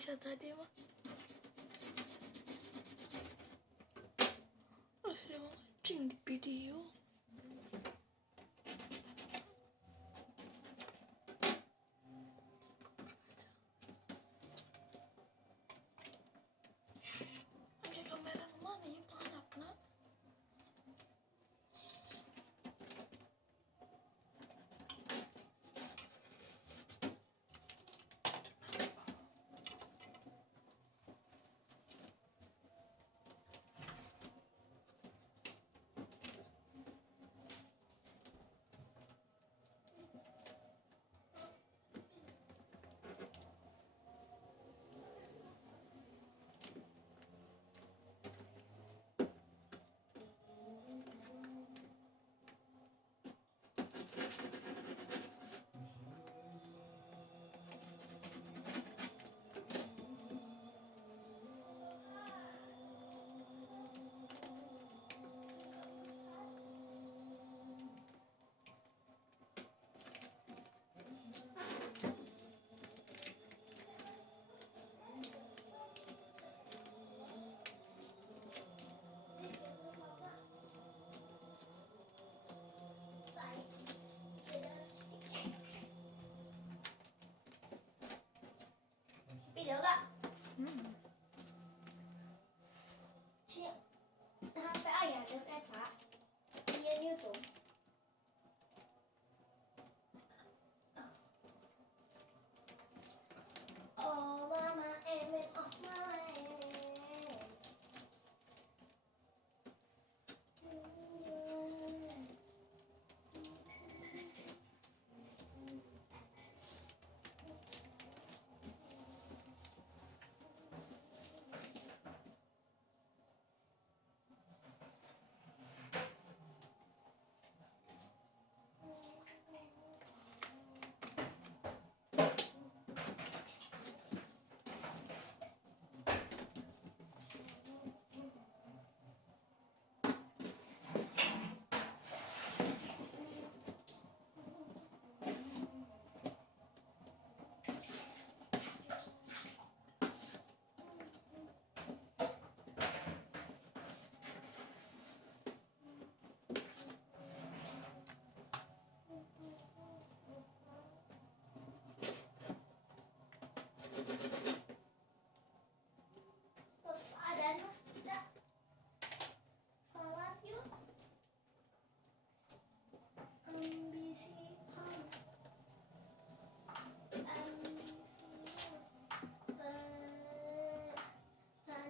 bisa tadi mah. Oh, sudah mancing di video. Pakai kamera mana ya pengharapna? Video gak? Si HP ayah dan Eva di YouTube. Oh mama emin, oh mama emin. Terus ada tidak? Salat yuk. Ambisi kamu. Ambisi perhanan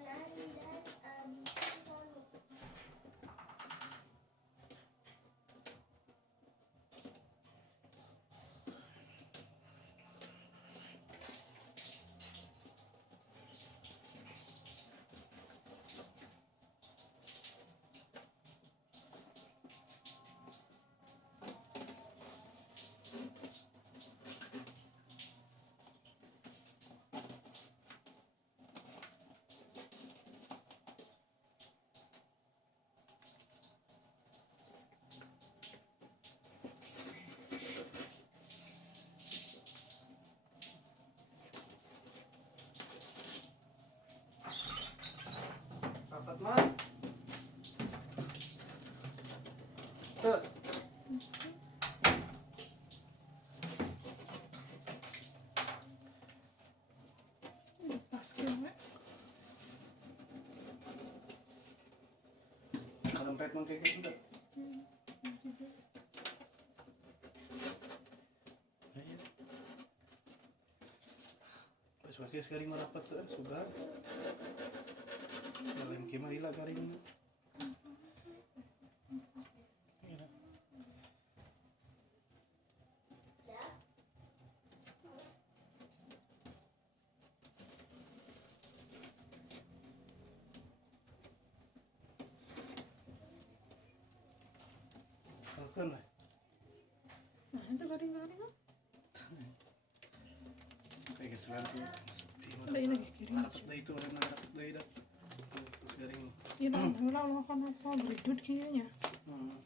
dan ambisi kamu. Rapat mah. Tuh. Pas kena. Dompet mah kayak gitu enggak? Ayo. Pas pakai sekali merapat tuh, sudah. Dalam kemari lah garing. Ya. Akan lah. Nah, itu garing-garing. Kayak sesuatu. Ada ini lagi kirim. Rapat dah itu orang rapat dah itu. Terus garing. Iya, nah, makan apa? Beridut kayaknya. Nah,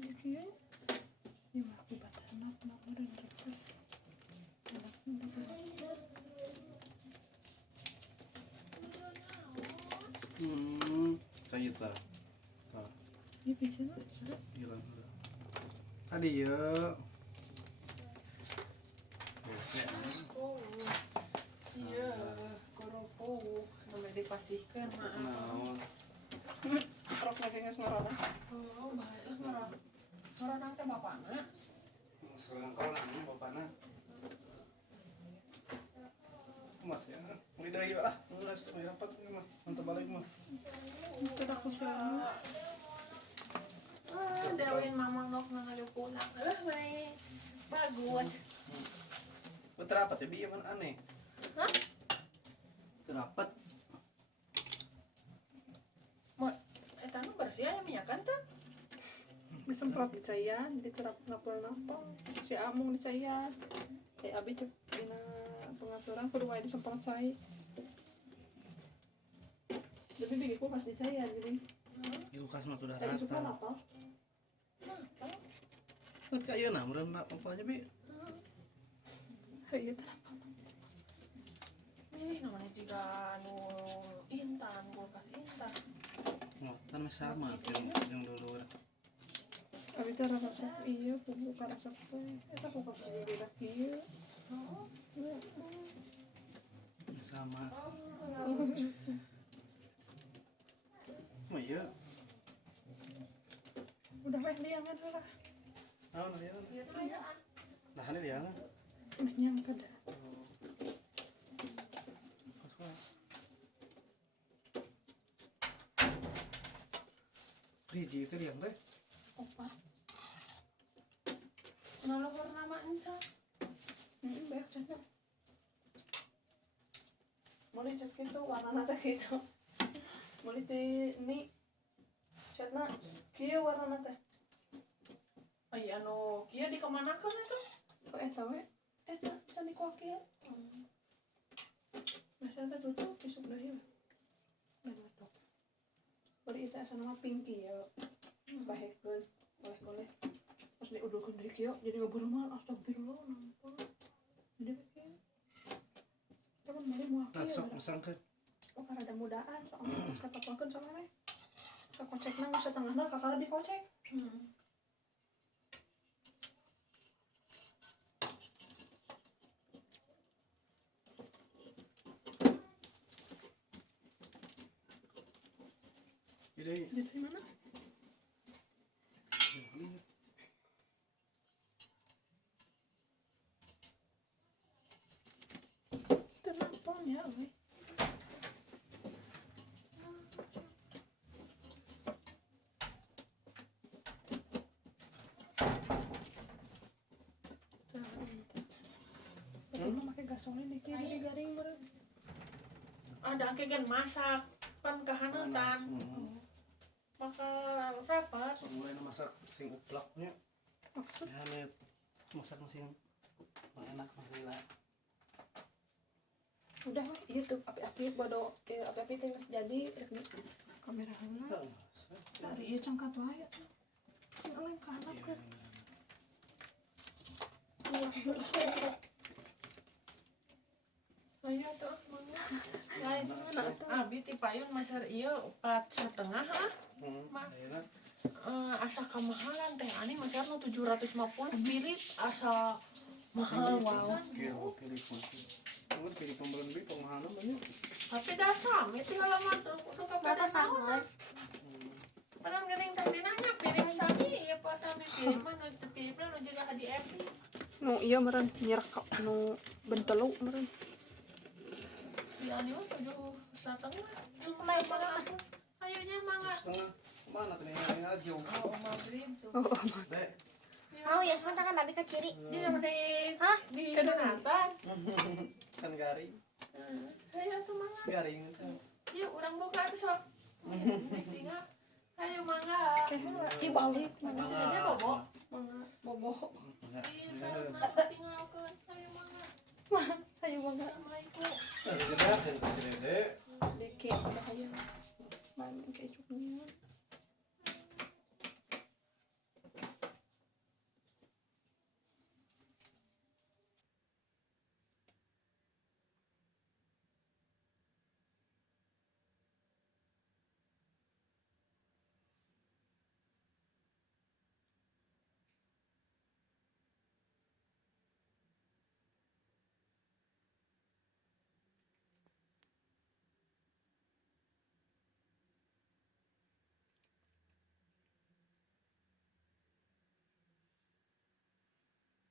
ya kayaknya. Ini mah aku batal. Kenapa dan request? Anaknya udah Saya tak. ini bicara. Hilang udah. Tadi ya. Biasa. Oh, iya, kerupuk namanya dipasihkan maaf. Naon? Rok lagi nggak ngerona. Oh, baik ngarana teh bapakna. Seorang kau lah, bapakna. Mas ya, lidah yuk lah. Ngulas tuh rapat mah. Mantap balik mah. Itu aku sama. Dawin mamang nok nangale pulang. Baik. Bagus. Terapat ya, biar mana aneh. Hah? Terapat. Mau eta nu bersih aya minyak kan teh? Disemprot di cayan, diterap napal-napal. Si Amung di cayan. Abi cek dina pengaturan kudu wae disemprot cai. Jadi di kulkas di cayan jadi. Di kulkas mah udah Kayak suka rata. apa? Kan kayak nah, meureun apa aja bi? Hari itu apa? Milih namanya jika nu intan, kulkas intan. Oh, kan sama yang dulu. Abi teh resep ieu bubuk resep teh. Eta kulkas ieu beda ieu. Oh, Sama. Oh iya. Udah meh dia kan lah. Naon ya? ieu teh ya. Nah, ini dia. Udah nyangka dah. Riji itu yang teh. Opa. Nalor nama encan. Banyak chatnya. Mau dicet gitu warna teh gitu. Mau di ini chatna kieu warna teh. Ai anu kieu dikamanakeun atuh? Kok eta we? Eta can dikuak kieu. Masa teh tutup isuk deui. Dan watok. Bari eta asa nama pinky ya. Bahekeun oleh-oleh. Pas diudulkeun deui kieu jadi ngeburu mah astagfirullah nampol. Jadi kieu. Teman mari moal Nah, kieu. sok mesangkeun. Oh, karena ada mudaan, soalnya terus kata pakeun soalnya. Kakocekna geus setengahna kakara dikocek. Jadi, Jadi mana? Kenapa ya, we? Betul pakai gasolin dikit jadi garing beureum. Ada kegan masak kan kahaneutan. Maka rapat. sok mulai masak sing uplaknya. Maksud Ya, nih masak sing enak lah. udah mah YouTube api-api bodo api-api teh geus jadi kamera heula. Tari ieu cangkat wae atuh. Sing eleng ka handapkeun. Ayo tuh, mangga. Lain abi ti payun masar ieu 4,5 ah. Mah. Enak. Asa kamahalan teh ani masar nu 750 bilit asa mahal pisan. Pilih kunci. Kamu pilih pembelian beli pemahaman banyak. Tapi dah sami ti halaman tuh kudu ka Bapak pada sabar. naon. Padahal geuning teh dinanya piring sami ieu pas sami piring mah nu piring nu juga Haji Epi. Nu iya meureun nyerekap nu bentelu meureun. Di ani mah 7,5. Kembali ke rumah. Ayo nya mangga. Setengah. Mana tuh yang aja? Oh, maghrib tuh. Oh, Dek. Mau ya sebentar kan Nabi ke kiri. Di dapat Hah? di sunatan. Kan garing. Ayo tuh mangga. Garing. Yuk orang buka tuh sok. Tinggal. Ayo mangga. dibalik Mana sih dia bobo? mangga bobo. Iya, sana tinggalkan. Ayo mangga. Ayo mangga Assalamualaikum. Ada kita kan ke sini dek. deke udah aja. Man kayak cukup